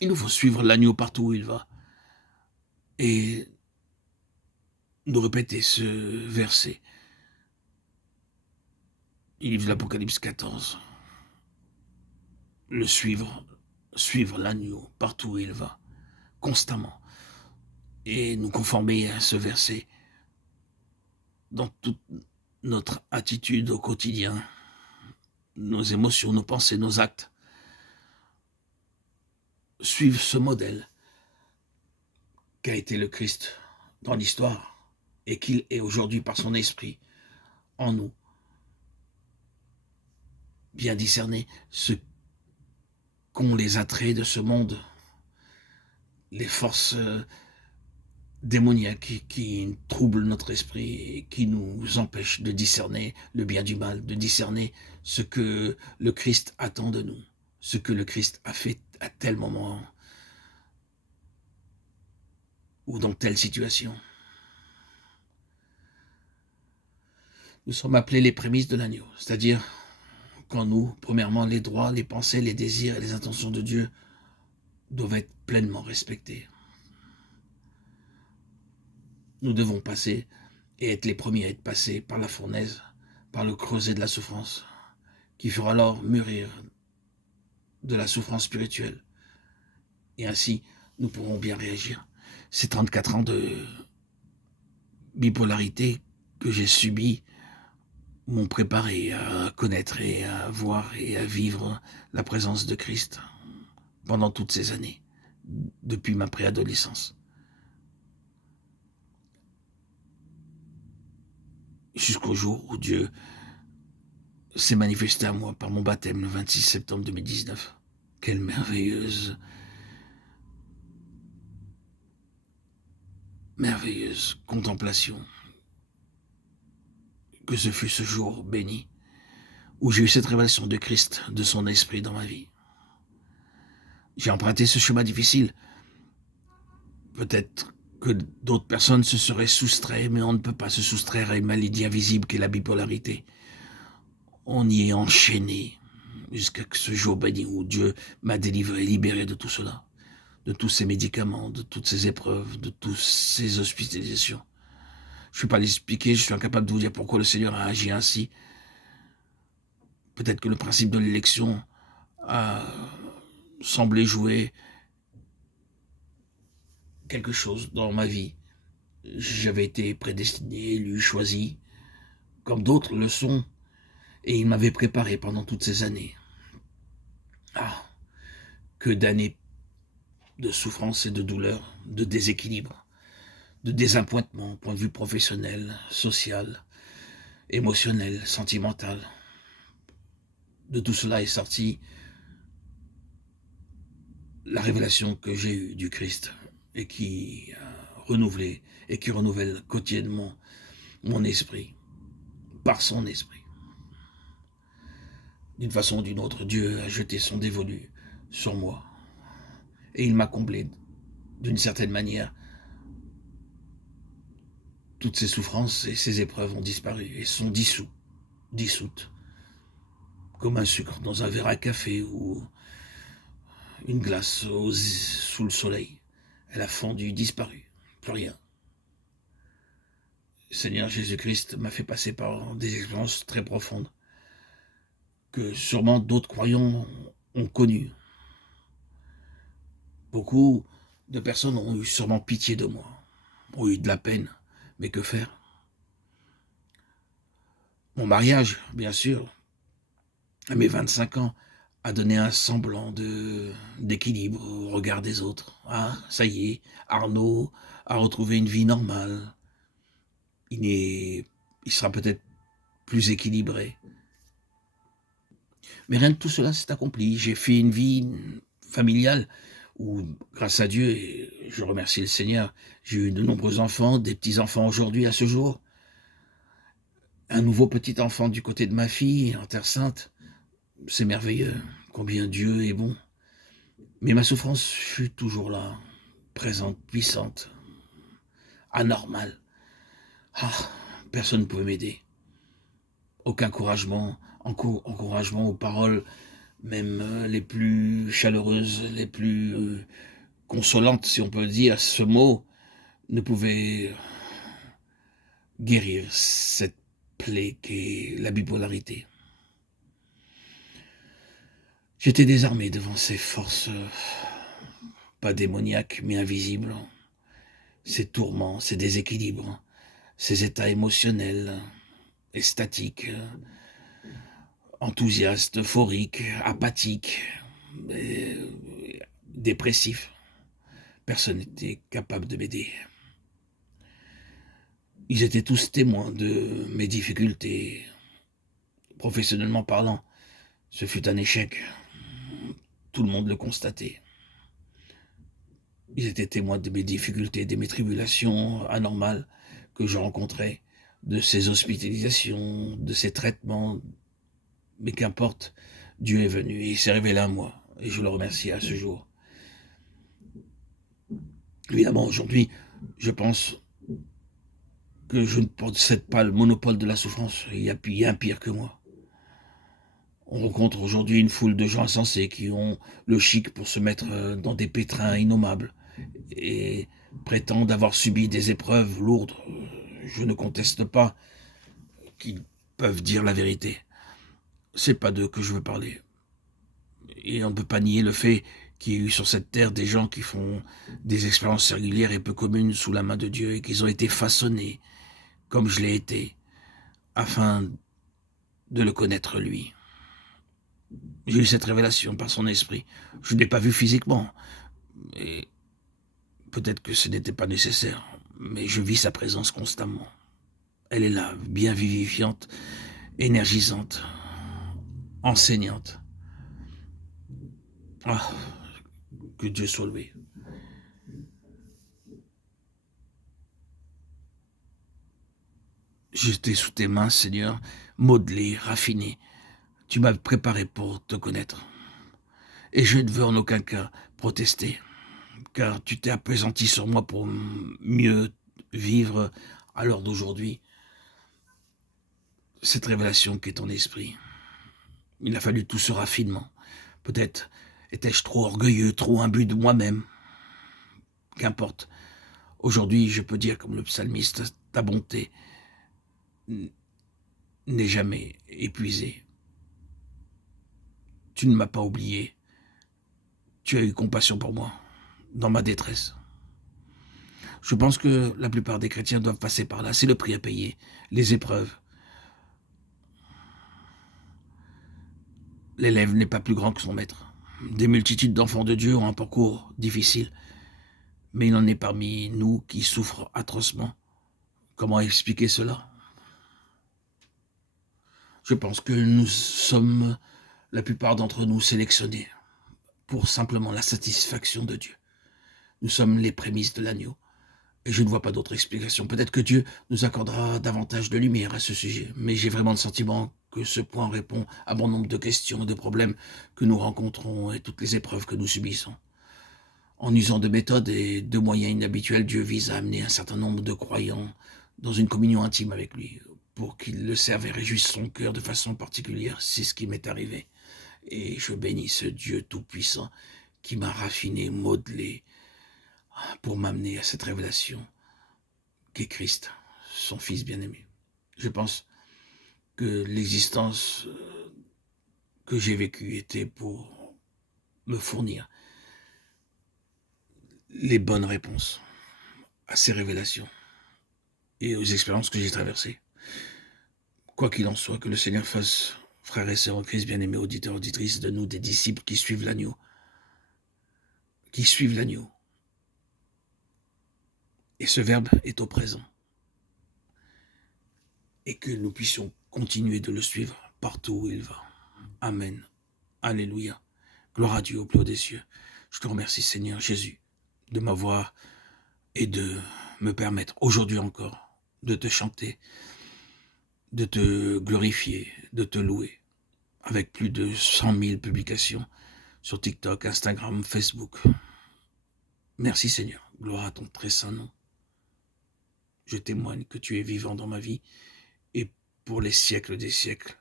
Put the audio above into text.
Il nous faut suivre l'agneau partout où il va. Et nous répéter ce verset. Il livre l'Apocalypse 14. Le suivre l'agneau partout où il va, constamment. Et nous conformer à ce verset dans toute notre attitude au quotidien, nos émotions, nos pensées, nos actes. Suivre ce modèle qu'a été le Christ dans l'histoire et qu'il est aujourd'hui par son esprit en nous. Bien discerner ce qu'ont les attraits de ce monde, les forces démoniaques qui troublent notre esprit et qui nous empêchent de discerner le bien du mal, de discerner ce que le Christ attend de nous, ce que le Christ a fait à tel moment ou dans telle situation. Nous sommes appelés les prémices de l'agneau, c'est-à-dire quand nous, premièrement, les droits, les pensées, les désirs et les intentions de Dieu doivent être pleinement respectés. Nous devons passer et être les premiers à être passés par la fournaise, par le creuset de la souffrance, qui fera alors mûrir de la souffrance spirituelle. Et ainsi, nous pourrons bien réagir. Ces 34 ans de bipolarité que j'ai subis m'ont préparé à connaître et à voir et à vivre la présence de Christ pendant toutes ces années, depuis ma préadolescence. Jusqu'au jour où Dieu s'est manifesté à moi par mon baptême le 26 septembre 2019. Quelle merveilleuse contemplation que ce fut ce jour béni où j'ai eu cette révélation de Christ, de son esprit dans ma vie. J'ai emprunté ce chemin difficile. Peut-être que d'autres personnes se seraient soustraites, mais on ne peut pas se soustraire à une maladie invisible qu'est la bipolarité. On y est enchaîné jusqu'à ce jour béni où Dieu m'a délivré, libéré de tout cela, de tous ces médicaments, de toutes ces épreuves, de toutes ces hospitalisations. Je ne peux pas l'expliquer, je suis incapable de vous dire pourquoi le Seigneur a agi ainsi. Peut-être que le principe de l'élection a semblé jouer quelque chose dans ma vie. J'avais été prédestiné, élu, choisi, comme d'autres le sont, et il m'avait préparé pendant toutes ces années. Ah, que d'années de souffrance et de douleur, de déséquilibre, de désappointement, point de vue professionnel, social, émotionnel, sentimental. De tout cela est sorti la révélation que j'ai eue du Christ et qui a renouvelé et qui renouvelle quotidiennement mon esprit, par son esprit. D'une façon ou d'une autre, Dieu a jeté son dévolu sur moi et il m'a comblé d'une certaine manière. Toutes ces souffrances et ces épreuves ont disparu et sont dissoutes, comme un sucre dans un verre à café ou une glace sous le soleil. Elle a fondu, disparu, plus rien. Le Seigneur Jésus-Christ m'a fait passer par des expériences très profondes que sûrement d'autres croyants ont connues. Beaucoup de personnes ont eu sûrement pitié de moi, ont eu de la peine, mais que faire? Mon mariage, bien sûr, à mes 25 ans, a donné un semblant d'équilibre au regard des autres. Ah, ça y est, Arnaud a retrouvé une vie normale. Il sera peut-être plus équilibré. Mais rien de tout cela s'est accompli. J'ai fait une vie familiale où, grâce à Dieu, et je remercie le Seigneur, j'ai eu de nombreux enfants, des petits-enfants aujourd'hui à ce jour. Un nouveau petit-enfant du côté de ma fille, en Terre Sainte. C'est merveilleux, combien Dieu est bon. Mais ma souffrance fut toujours là, présente, puissante, anormale. Ah, personne ne pouvait m'aider. Aucun encouragement aux paroles même les plus chaleureuses, les plus consolantes, si on peut dire ce mot, ne pouvaient guérir cette plaie qu'est la bipolarité. J'étais désarmé devant ces forces, pas démoniaques, mais invisibles, ces tourments, ces déséquilibres, ces états émotionnels, extatiques, enthousiastes, euphoriques, apathiques, euh, dépressifs. Personne n'était capable de m'aider. Ils étaient tous témoins de mes difficultés. Professionnellement parlant, ce fut un échec. Tout le monde le constatait. Ils étaient témoins de mes difficultés, de mes tribulations anormales que je rencontrais, de ces hospitalisations, de ces traitements. Mais qu'importe, Dieu est venu et il s'est révélé à moi. Et je le remercie à ce jour. Évidemment, aujourd'hui, je pense que je ne possède pas le monopole de la souffrance. Il y a bien pire que moi. On rencontre aujourd'hui une foule de gens insensés qui ont le chic pour se mettre dans des pétrins innommables et prétendent avoir subi des épreuves lourdes. Je ne conteste pas qu'ils peuvent dire la vérité. C'est pas d'eux que je veux parler. Et on ne peut pas nier le fait qu'il y ait eu sur cette terre des gens qui font des expériences singulières et peu communes sous la main de Dieu et qu'ils ont été façonnés, comme je l'ai été, afin de le connaître lui. J'ai eu cette révélation par son esprit. Je ne l'ai pas vu physiquement, et peut-être que ce n'était pas nécessaire, mais je vis sa présence constamment. Elle est là, bien vivifiante, énergisante, enseignante. Ah, que Dieu soit loué. J'étais sous tes mains, Seigneur, modelé, raffiné. Tu m'as préparé pour te connaître. Et je ne veux en aucun cas protester, car tu t'es appesanti sur moi pour mieux vivre à l'heure d'aujourd'hui cette révélation qu'est ton esprit. Il a fallu tout ce raffinement. Peut-être étais-je trop orgueilleux, trop imbu de moi-même. Qu'importe. Aujourd'hui, je peux dire comme le psalmiste, ta bonté n'est jamais épuisée. Tu ne m'as pas oublié. Tu as eu compassion pour moi, dans ma détresse. Je pense que la plupart des chrétiens doivent passer par là. C'est le prix à payer, les épreuves. L'élève n'est pas plus grand que son maître. Des multitudes d'enfants de Dieu ont un parcours difficile, mais il en est parmi nous qui souffrent atrocement. Comment expliquer cela? Je pense que nous sommes, la plupart d'entre nous, sélectionnés pour simplement la satisfaction de Dieu. Nous sommes les prémices de l'agneau. Et je ne vois pas d'autre explication. Peut-être que Dieu nous accordera davantage de lumière à ce sujet, mais j'ai vraiment le sentiment que ce point répond à bon nombre de questions et de problèmes que nous rencontrons et toutes les épreuves que nous subissons. En usant de méthodes et de moyens inhabituels, Dieu vise à amener un certain nombre de croyants dans une communion intime avec lui, pour qu'ils le servent et réjouissent son cœur de façon particulière. C'est ce qui m'est arrivé. Et je bénis ce Dieu tout-puissant qui m'a raffiné, modelé, pour m'amener à cette révélation qu'est Christ, son Fils bien-aimé. Je pense que l'existence que j'ai vécue était pour me fournir les bonnes réponses à ces révélations et aux expériences que j'ai traversées. Quoi qu'il en soit, que le Seigneur fasse, frères et sœurs en Christ, bien-aimés, auditeurs, auditrices, de nous des disciples qui suivent l'agneau, Et ce verbe est au présent. Et que nous puissions continuer de le suivre partout où il va. Amen. Alléluia. Gloire à Dieu au plus haut des cieux. Je te remercie, Seigneur Jésus, de m'avoir et de me permettre aujourd'hui encore de te chanter, de te glorifier, de te louer, avec plus de 100 000 publications sur TikTok, Instagram, Facebook. Merci Seigneur, gloire à ton très saint nom. Je témoigne que tu es vivant dans ma vie et pour les siècles des siècles.